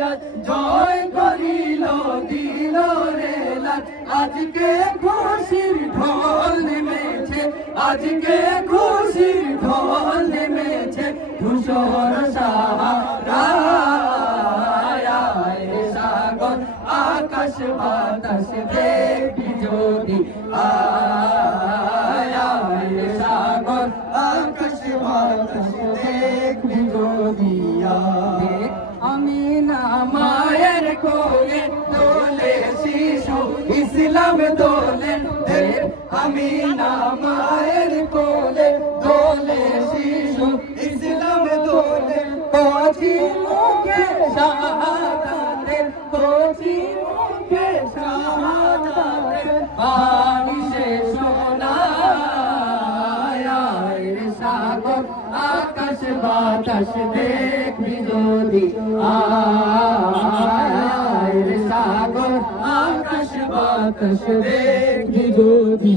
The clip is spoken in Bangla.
জয় করিল দিল রে লাজ আজকে খুশির ঢোল নেমেছে আজকে খুশির ঢোল নেমেছে ধূসর সাহারায় সাগর আকাশ বাতাস দেখবি যদি আয় সাগর আকাশ বাতাস দেখবি যদি আমি না মায়ের কোলে দোলে শিশু ইসলাম দোলে আমি না মায়ের কোলে দোলে শিশু ইসলাম দোলে কচি মুখে শাহাদাতের কচি মুখে শাহাদাতের পানি সে সোনায় সাগর আকাশ বাতাস দেখবি যদি আয় সাগর আকাশ বাতাস দেখবি যদি